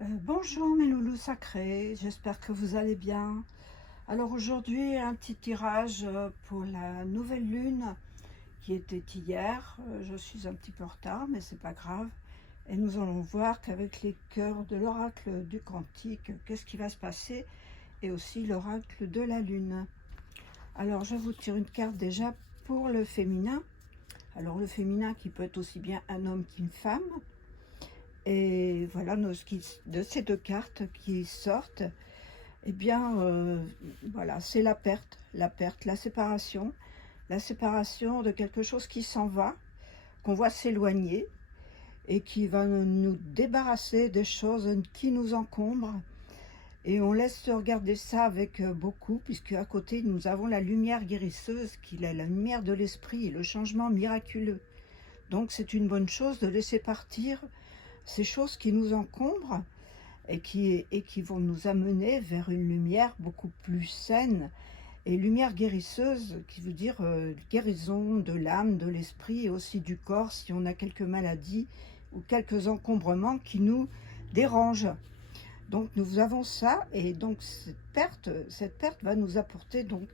Bonjour mes loulous sacrés, j'espère que vous allez bien. Alors aujourd'hui, un petit tirage pour la nouvelle lune qui était hier. Je suis un petit peu en retard, mais c'est pas grave. Et nous allons voir qu'avec les cœurs de l'oracle du Cantique, qu'est-ce qui va se passer, et aussi l'oracle de la lune. Alors je vous tire une carte déjà pour le féminin. Alors le féminin qui peut être aussi bien un homme qu'une femme. Et voilà, de ces deux cartes qui sortent, eh bien, voilà, c'est la perte, la séparation de quelque chose qui s'en va, qu'on voit s'éloigner et qui va nous débarrasser des choses qui nous encombrent. Et on laisse regarder ça avec beaucoup, puisque à côté, nous avons la lumière guérisseuse, qui est la lumière de l'esprit et le changement miraculeux. Donc c'est une bonne chose de laisser partir ces choses qui nous encombrent et qui vont nous amener vers une lumière beaucoup plus saine et lumière guérisseuse, qui veut dire guérison de l'âme, de l'esprit et aussi du corps si on a quelques maladies ou quelques encombrements qui nous dérangent. Donc nous avons ça, et donc cette perte va nous apporter donc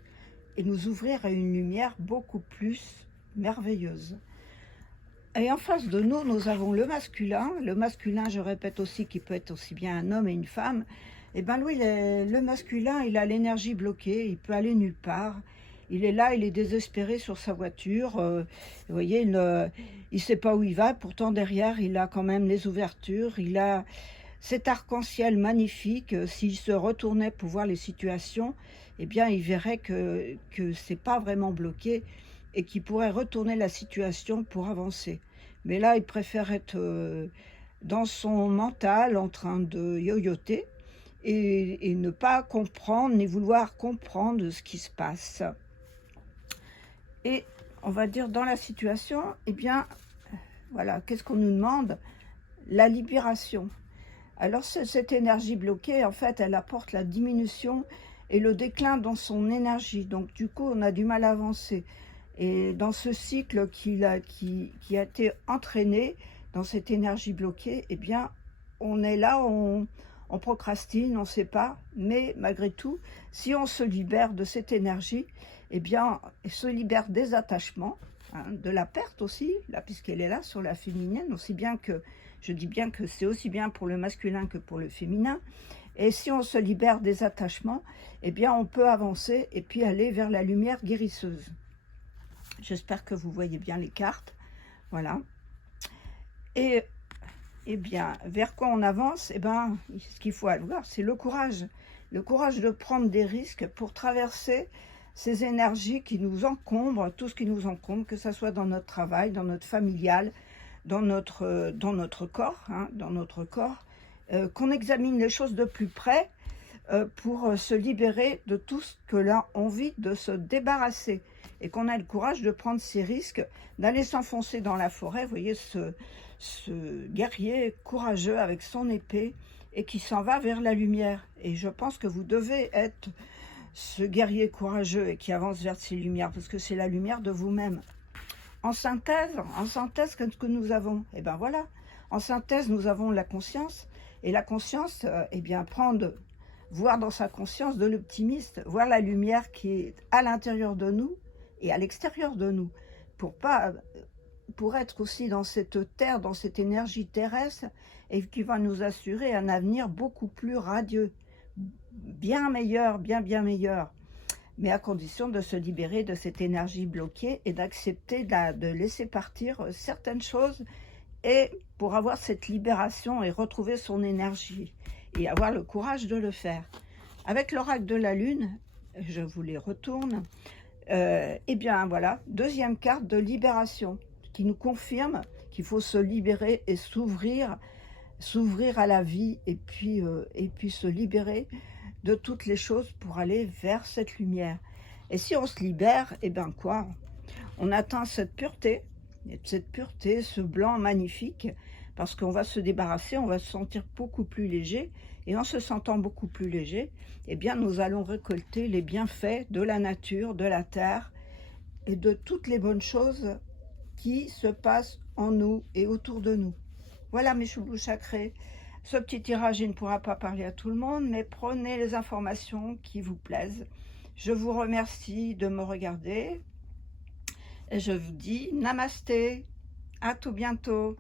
et nous ouvrir à une lumière beaucoup plus merveilleuse. Et en face de nous, nous avons le masculin. Le masculin, je répète aussi, qui peut être aussi bien un homme et une femme. Et bien lui, le masculin, il a l'énergie bloquée, il peut aller nulle part. Il est là, il est désespéré sur sa voiture. Vous voyez, il ne sait pas où il va. Pourtant, derrière, il a quand même les ouvertures. Il a cet arc-en-ciel magnifique. S'il se retournait pour voir les situations, eh bien, il verrait que c'est pas vraiment bloqué et qu'il pourrait retourner la situation pour avancer. Mais là, il préfère être dans son mental en train de yoyoter et ne pas comprendre ni vouloir comprendre ce qui se passe. Et on va dire dans la situation, eh bien, voilà, qu'est-ce qu'on nous demande? La libération. Alors cette énergie bloquée, en fait, elle apporte la diminution et le déclin dans son énergie. Donc du coup, on a du mal à avancer. Et dans ce cycle qui a été entraîné dans cette énergie bloquée, eh bien, on est là, on procrastine, on ne sait pas. Mais malgré tout, si on se libère de cette énergie, eh bien, on se libère des attachements, hein, de la perte aussi, là, puisqu'elle est là sur la féminine, aussi bien que, je dis bien que c'est aussi bien pour le masculin que pour le féminin. Et si on se libère des attachements, eh bien, on peut avancer et puis aller vers la lumière guérisseuse. J'espère que vous voyez bien les cartes. Voilà. Et bien, vers quoi on avance? Eh bien, ce qu'il faut avoir, c'est le courage. Le courage de prendre des risques pour traverser ces énergies qui nous encombrent, tout ce qui nous encombre, que ce soit dans notre travail, dans notre familial, dans notre corps, hein, qu'on examine les choses de plus près pour se libérer de tout ce que l'on a envie de se débarrasser, et qu'on a le courage de prendre ces risques, d'aller s'enfoncer dans la forêt. Vous voyez ce guerrier courageux avec son épée et qui s'en va vers la lumière. Et je pense que vous devez être ce guerrier courageux et qui avance vers ces lumières, parce que c'est la lumière de vous-même. En synthèse, qu'est-ce que nous avons? Eh bien voilà, en synthèse, nous avons la conscience. Et la conscience, eh bien, voir dans sa conscience de l'optimiste, voir la lumière qui est à l'intérieur de nous et à l'extérieur de nous, pour être aussi dans cette terre, dans cette énergie terrestre, et qui va nous assurer un avenir beaucoup plus radieux, bien meilleur, bien meilleur, mais à condition de se libérer de cette énergie bloquée et d'accepter de laisser partir certaines choses, et pour avoir cette libération et retrouver son énergie et avoir le courage de le faire. Avec l'oracle de la lune, je vous les retourne, et bien voilà, deuxième carte de libération qui nous confirme qu'il faut se libérer et s'ouvrir à la vie, et puis se libérer de toutes les choses pour aller vers cette lumière. Et si on se libère, et bien quoi? On atteint cette pureté, ce blanc magnifique, parce qu'on va se débarrasser, on va se sentir beaucoup plus léger, et en se sentant beaucoup plus léger, eh bien nous allons récolter les bienfaits de la nature, de la terre, et de toutes les bonnes choses qui se passent en nous et autour de nous. Voilà mes choulous sacrés, Ce petit tirage, il ne pourra pas parler à tout le monde, mais prenez les informations qui vous plaisent. Je vous remercie de me regarder et je vous dis namasté, à tout bientôt.